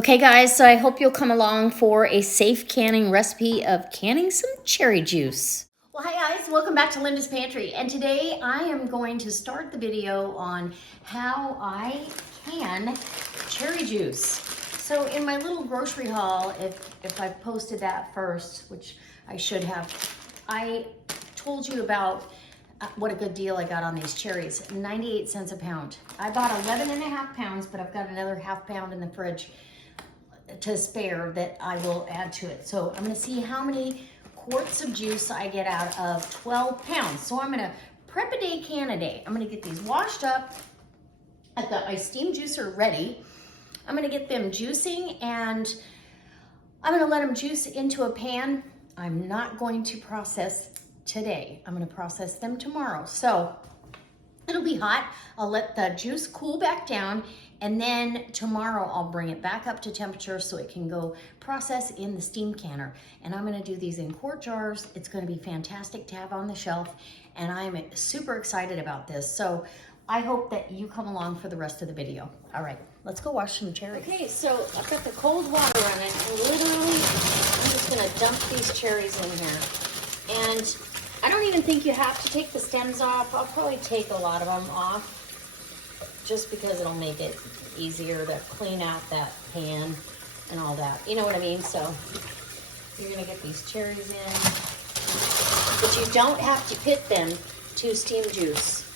Okay guys, so I hope you'll come along for a safe canning recipe of canning some cherry juice. Well, hi guys, welcome back to Linda's Pantry. And today I am going to start the video on how I can cherry juice. So in my little grocery haul, if I've posted that first, which I should have, I told you about what a good deal I got on these cherries, 98 cents a pound. I bought 11.5 pounds, but I've got another half pound in the fridge to spare that I will add to it. So I'm gonna see how many quarts of juice I get out of 12 pounds. So I'm gonna prep a day, can a day. I'm gonna get these washed up. I've got my steam juicer ready. I'm gonna get them juicing and I'm gonna let them juice into a pan. I'm not going to process today. I'm gonna process them tomorrow. So it'll be hot. I'll let the juice cool back down, and then tomorrow I'll bring it back up to temperature so it can go process in the steam canner. And I'm gonna do these in quart jars. It's gonna be fantastic to have on the shelf, and I'm super excited about this. So I hope that you come along for the rest of the video. All right, let's go wash some cherries. Okay, so I've got the cold water running, and literally I'm just gonna dump these cherries in here. And I don't even think you have to take the stems off. I'll probably take a lot of them off just because it'll make it easier to clean out that pan and all that. You know what I mean? So you're gonna get these cherries in, but you don't have to pit them to steam juice.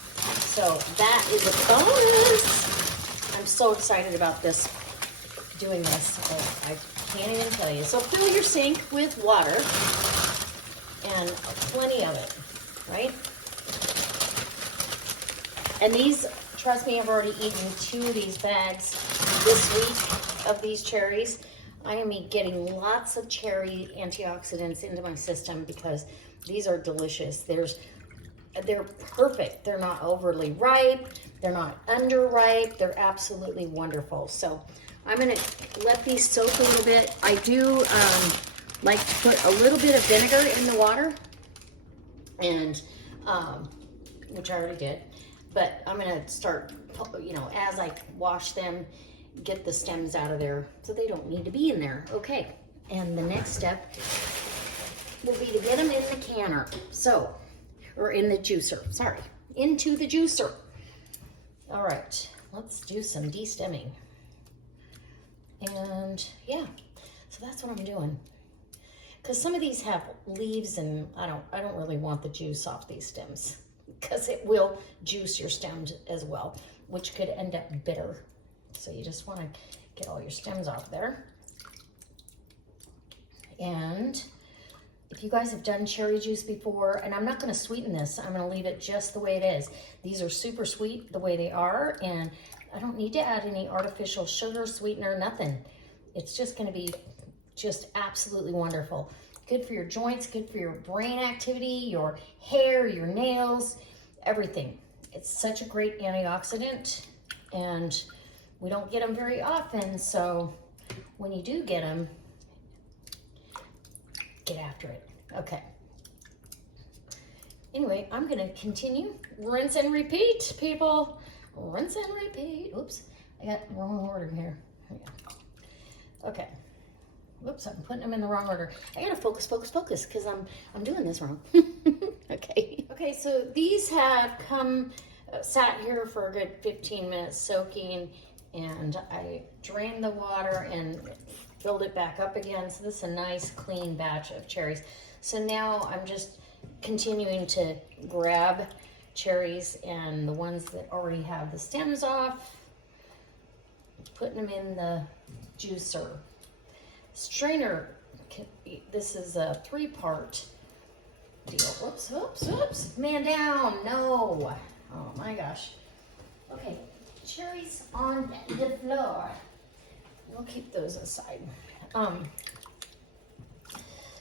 So that is a bonus. I'm so excited about this, doing this. I can't even tell you. So fill your sink with water. And plenty of it, right? And these, trust me, I've already eaten 2 of these bags this week of these cherries. I am getting lots of cherry antioxidants into my system because these are delicious. They're perfect. They're not overly ripe. They're not underripe. They're absolutely wonderful. So I'm gonna let these soak a little bit. I do like to put a little bit of vinegar in the water, and which I already did, but I'm gonna start, as I wash them, get the stems out of there so they don't need to be in there. Okay, and the next step will be to get them in the canner, or in the juicer, sorry, into the juicer. All right, let's do some de-stemming. And yeah, so that's what I'm doing. Because some of these have leaves, and I don't really want the juice off these stems because it will juice your stems as well, which could end up bitter. So you just want to get all your stems off there. And if you guys have done cherry juice before, and I'm not going to sweeten this, I'm going to leave it just the way it is. These are super sweet the way they are, and I don't need to add any artificial sugar, sweetener, nothing. It's just going to be just absolutely wonderful. Good for your joints, good for your brain activity, your hair, your nails, everything. It's such a great antioxidant, and we don't get them very often, so when you do get them, get after it. Okay. Anyway, I'm gonna continue. Rinse and repeat, people. Rinse and repeat. Oops, I got the wrong order here. Okay. Whoops, I'm putting them in the wrong order. I gotta focus, because I'm doing this wrong. Okay. Okay, so these have sat here for a good 15 minutes soaking, and I drained the water and filled it back up again. So this is a nice clean batch of cherries. So now I'm just continuing to grab cherries, and the ones that already have the stems off, putting them in the juicer. Strainer, this is a 3-part deal. Whoops, man down, no. Oh my gosh. Okay, cherries on the floor. We'll keep those aside.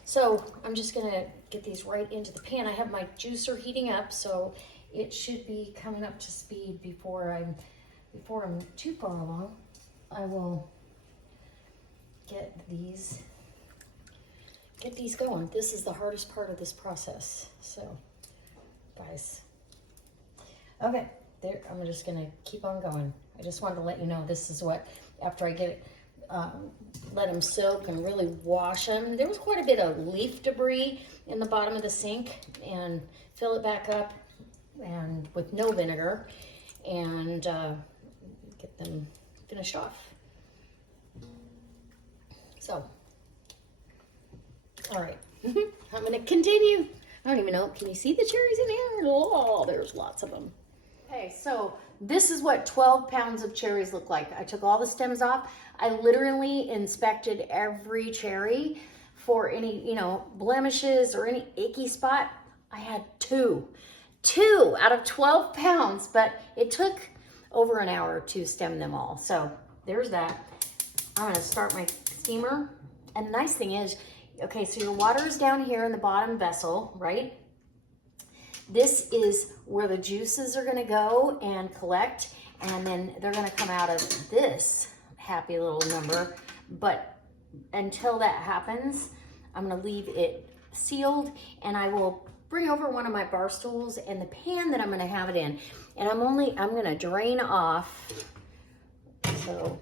So I'm just gonna get these right into the pan. I have my juicer heating up, so it should be coming up to speed before I'm too far along. I will get these going. This is the hardest part of this process. So, guys, okay, there. I'm just gonna keep on going. I just wanted to let you know this is what, after I get it let them soak and really wash them. There was quite a bit of leaf debris in the bottom of the sink, and fill it back up and with no vinegar and get them finished off. So, all right, I'm gonna continue. I don't even know, can you see the cherries in here? Oh, there's lots of them. Okay, so this is what 12 pounds of cherries look like. I took all the stems off. I literally inspected every cherry for any, you know, blemishes or any icky spot. I had two out of 12 pounds, but it took over an hour to stem them all. So there's that. I'm gonna start my steamer. And the nice thing is, okay, so your water is down here in the bottom vessel, right? This is where the juices are gonna go and collect, and then they're gonna come out of this happy little number. But until that happens, I'm gonna leave it sealed, and I will bring over one of my bar stools and the pan that I'm gonna have it in. And I'm gonna drain off, so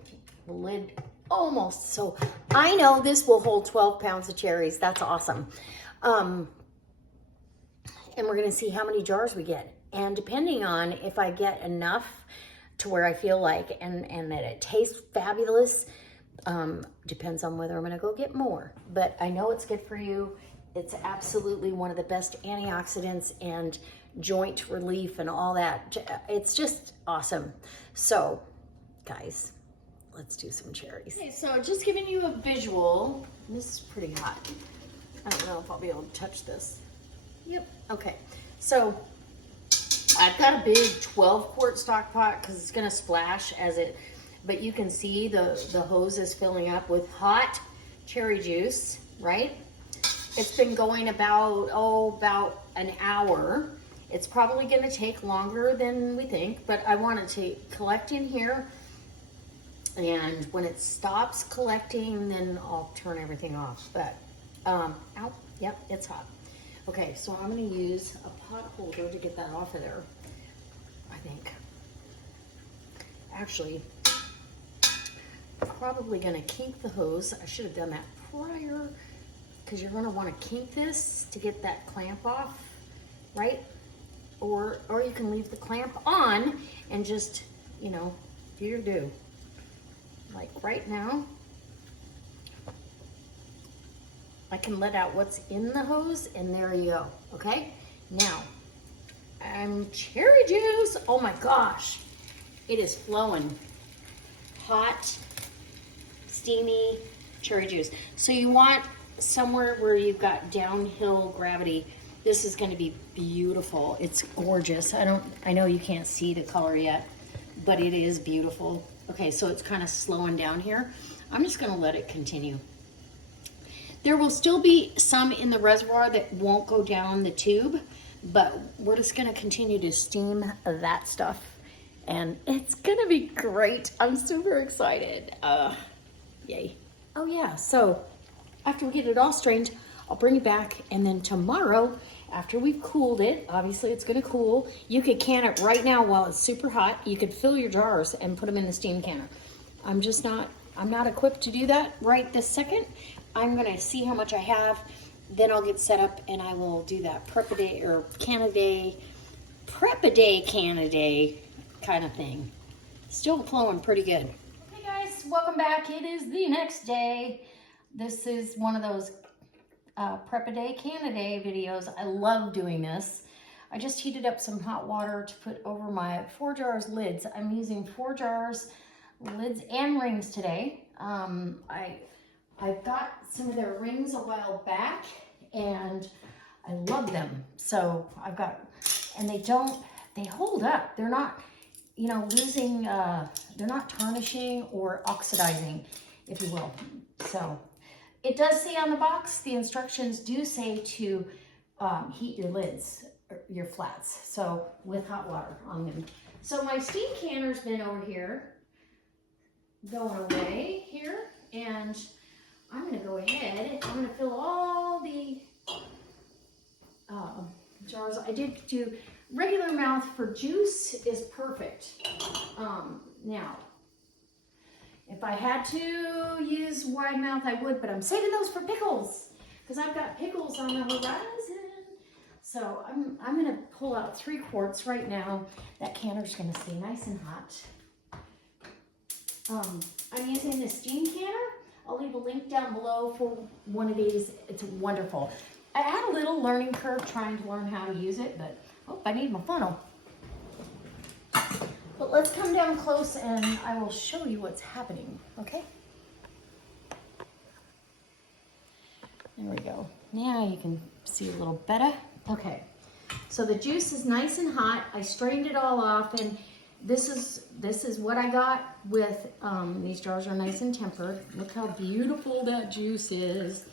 the lid almost, so I know this will hold 12 pounds of cherries. That's awesome. And we're gonna see how many jars we get. And depending on if I get enough to where I feel like, and that it tastes fabulous, depends on whether I'm gonna go get more. But I know it's good for you. It's absolutely one of the best antioxidants and joint relief and all that. It's just awesome. So, guys, let's do some cherries. Okay, so just giving you a visual. This is pretty hot. I don't know if I'll be able to touch this. Yep, okay. So I've got a big 12-quart stock pot because it's gonna splash as it, but you can see the hose is filling up with hot cherry juice, right? It's been going about an hour. It's probably gonna take longer than we think, but I want it to collect in here. And when it stops collecting, then I'll turn everything off. But, ow, yep, it's hot. Okay, so I'm gonna use a pot holder to get that off of there, I think. Actually, I'm probably gonna kink the hose. I should have done that prior, because you're gonna wanna kink this to get that clamp off, right? Or you can leave the clamp on and just, you know, do your do. Like right now, I can let out what's in the hose, and there you go, okay? Now, cherry juice, oh my gosh, it is flowing. Hot, steamy cherry juice. So you want somewhere where you've got downhill gravity. This is gonna be beautiful. It's gorgeous. I know you can't see the color yet, but it is beautiful. Okay, so it's kind of slowing down here. I'm just gonna let it continue. There will still be some in the reservoir that won't go down the tube, but we're just gonna continue to steam that stuff, and it's gonna be great. I'm super excited. Yay. Oh yeah, so after we get it all strained, I'll bring it back, and then tomorrow, after we've cooled it, obviously it's gonna cool, you could can it right now while it's super hot. You could fill your jars and put them in the steam canner. I'm not equipped to do that right this second. I'm gonna see how much I have, then I'll get set up and I will do that prep-a-day or can-a-day, prep-a-day, can-a-day kind of thing. Still flowing pretty good. Hey guys, welcome back. It is the next day. This is one of those prep-a-day, can-a-day videos. I love doing this. I just heated up some hot water to put over my 4 jars lids. I'm using 4 jars, lids and rings today. I got some of their rings a while back and I love them. So I've got, and they hold up. They're not, you know, losing, they're not tarnishing or oxidizing, if you will. So it does say on the box, the instructions do say to heat your lids, your flats, so with hot water on them. So my steam canner's been over here, going away here, and I'm gonna go ahead, I'm gonna fill all the jars. I did do regular mouth for juice is perfect. Now, If I had to use wide mouth, I would, but I'm saving those for pickles because I've got pickles on the horizon. So I'm gonna pull out 3 quarts right now. That canner's gonna stay nice and hot. I'm using this steam canner. I'll leave a link down below for one of these. It's wonderful. I had a little learning curve trying to learn how to use it, but oh, I need my funnel. But let's come down close and I will show you what's happening, okay? There we go. Now you can see a little better. Okay, so the juice is nice and hot. I strained it all off, and this is what I got with, these jars are nice and tempered. Look how beautiful that juice is.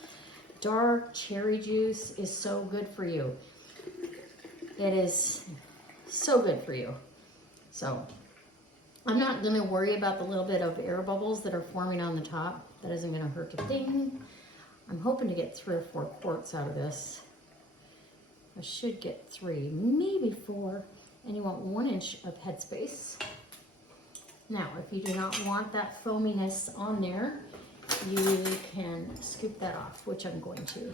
Dark cherry juice is so good for you. It is so good for you. So I'm not gonna worry about the little bit of air bubbles that are forming on the top. That isn't gonna hurt a thing. I'm hoping to get 3 or 4 quarts out of this. I should get 3, maybe 4. And you want 1 inch of headspace. Now, if you do not want that foaminess on there, you can scoop that off, which I'm going to.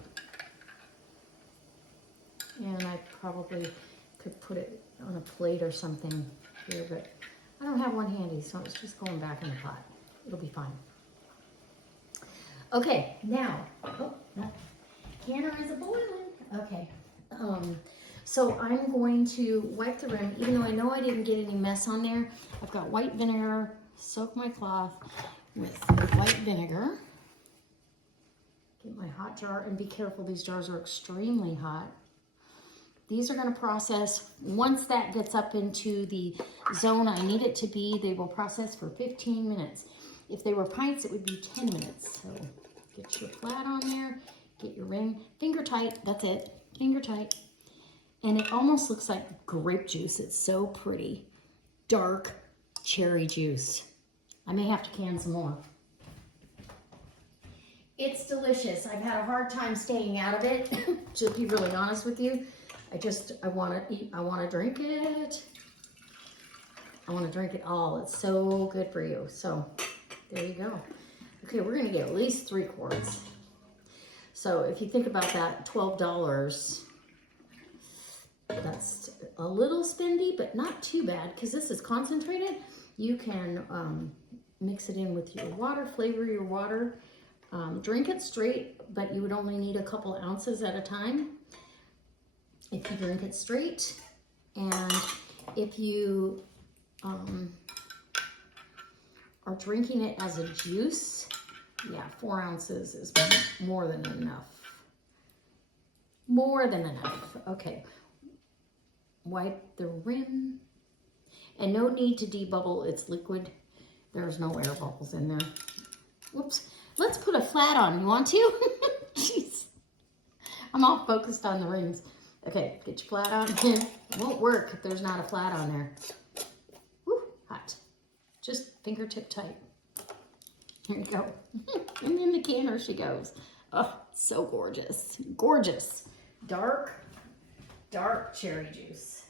And I probably could put it on a plate or something here, but I don't have one handy, so it's just going back in the pot. It'll be fine. Okay, now, oh, that canner is a boiling. Okay, so I'm going to wipe the rim, even though I know I didn't get any mess on there. I've got white vinegar, soak my cloth with white vinegar. Get my hot jar, and be careful, these jars are extremely hot. These are gonna process, once that gets up into the zone I need it to be, they will process for 15 minutes. If they were pints, it would be 10 minutes. So get your flat on there, get your ring, finger tight, that's it, finger tight. And it almost looks like grape juice. It's so pretty. Dark cherry juice. I may have to can some more. It's delicious. I've had a hard time staying out of it, to be really honest with you. I want to eat, I want to drink it. I want to drink it all. It's so good for you. So there you go. Okay, we're going to get at least 3 quarts. So if you think about that, $12, that's a little spendy, but not too bad because this is concentrated. You can mix it in with your water, flavor your water. Drink it straight, but you would only need a couple ounces at a time if you drink it straight. And if you are drinking it as a juice, yeah, 4 ounces is more than enough. More than enough. Okay. Wipe the rim. And no need to debubble, it's liquid. There's no air bubbles in there. Whoops. Let's put a flat on. You want to? Jeez. I'm all focused on the rings. Okay, get your flat on here. It won't work if there's not a flat on there. Woo, hot. Just fingertip tight. Here you go. And in the canner she goes. Oh, so gorgeous. Gorgeous. Dark cherry juice.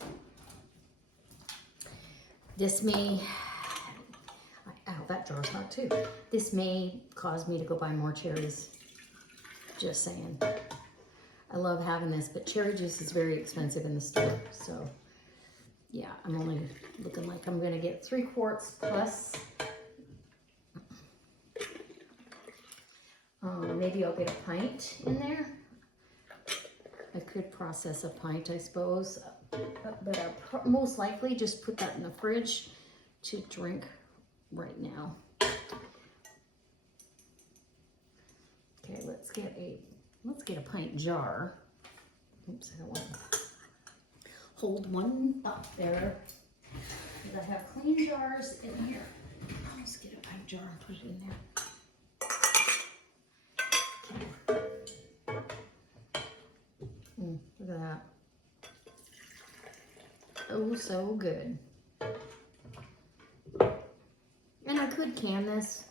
This may, ow, that jar's hot too. This may cause me to go buy more cherries. Just saying. I love having this, but cherry juice is very expensive in the store. So yeah, I'm only looking like I'm gonna get 3 quarts plus. Maybe I'll get a pint in there. I could process a pint, I suppose, but I'll most likely just put that in the fridge to drink right now. Okay, let's get a pint jar. Oops, I don't want to hold one up there. Because I have clean jars in here. I'll just get a pint jar and put it in there. Look at that. Oh, so good. And I could can this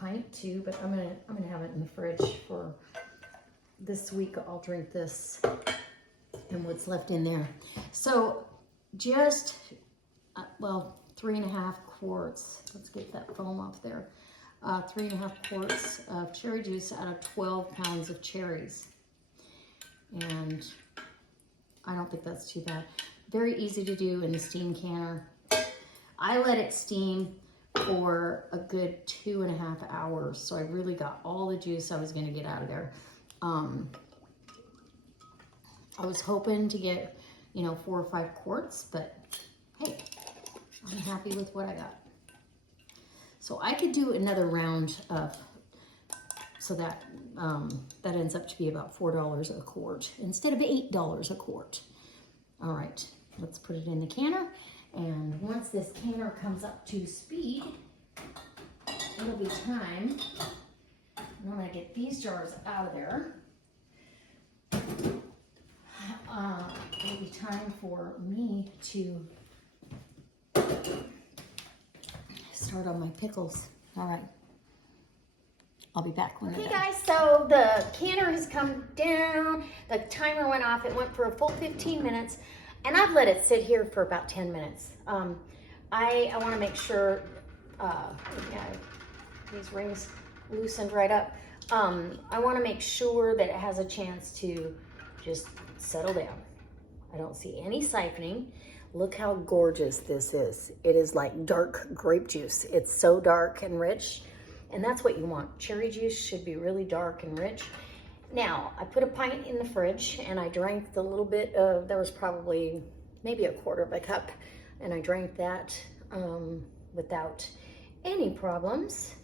pint too, but I'm gonna have it in the fridge for this week. I'll drink this and what's left in there. So just well, 3.5 quarts. Let's get that foam off there. 3.5 quarts of cherry juice out of 12 pounds of cherries. And I don't think that's too bad. Very easy to do in the steam canner. I let it steam for a good 2.5 hours. So I really got all the juice I was going to get out of there. I was hoping to get, 4 or 5 quarts, but hey, I'm happy with what I got. So I could do another round of, so that that ends up to be about $4 a quart instead of $8 a quart. All right, let's put it in the canner. And once this canner comes up to speed, it'll be time. And I'm gonna get these jars out of there. It'll be time for me to start on my pickles. All right. I'll be back when Okay guys, so the canner has come down. The timer went off. It went for a full 15 minutes. And I've let it sit here for about 10 minutes. I want to make sure, these rings loosened right up. I want to make sure that it has a chance to just settle down. I don't see any siphoning. Look how gorgeous this is. It is like dark grape juice. It's so dark and rich, and that's what you want. Cherry juice should be really dark and rich. Now, I put a pint in the fridge, and I drank the little bit of, there was probably maybe a quarter of a cup, and I drank that without any problems.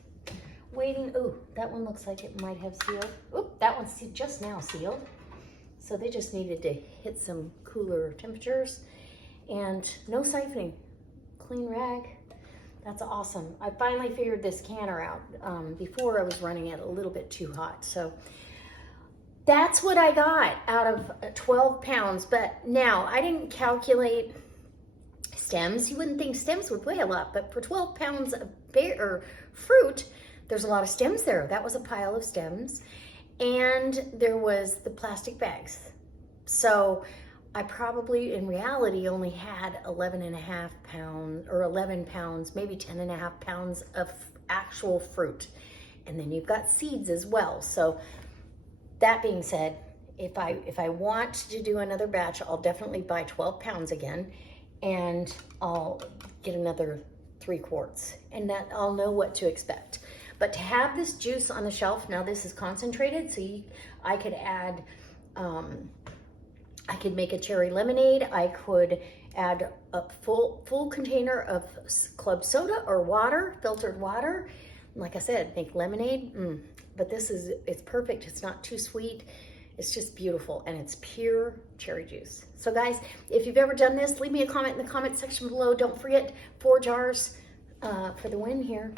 Waiting, ooh, that one looks like it might have sealed. Oop, that one's just now sealed. So they just needed to hit some cooler temperatures. And no siphoning, clean rag. That's awesome. I finally figured this canner out. Before I was running it a little bit too hot. So that's what I got out of 12 pounds. But now I didn't calculate stems. You wouldn't think stems would weigh a lot, but for 12 pounds of fruit, there's a lot of stems there. That was a pile of stems. And there was the plastic bags. So I probably, in reality, only had 11.5 pounds or 11 pounds, maybe 10.5 pounds of actual fruit. And then you've got seeds as well. So that being said, if I want to do another batch, I'll definitely buy 12 pounds again, and I'll get another 3 quarts, and that I'll know what to expect. But to have this juice on the shelf, now this is concentrated, so I could add, I could make a cherry lemonade. I could add a full container of club soda or water, filtered water. Like I said, make lemonade. But it's perfect. It's not too sweet. It's just beautiful, and it's pure cherry juice. So guys, if you've ever done this, leave me a comment in the comment section below. Don't forget, 4 jars for the win here.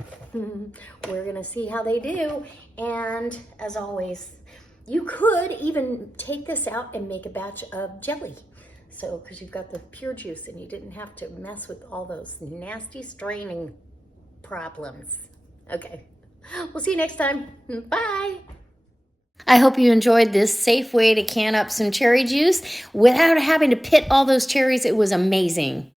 We're gonna see how they do. And as always, you could even take this out and make a batch of jelly. So, because you've got the pure juice and you didn't have to mess with all those nasty straining problems. Okay, we'll see you next time. Bye. I hope you enjoyed this safe way to can up some cherry juice without having to pit all those cherries. It was amazing.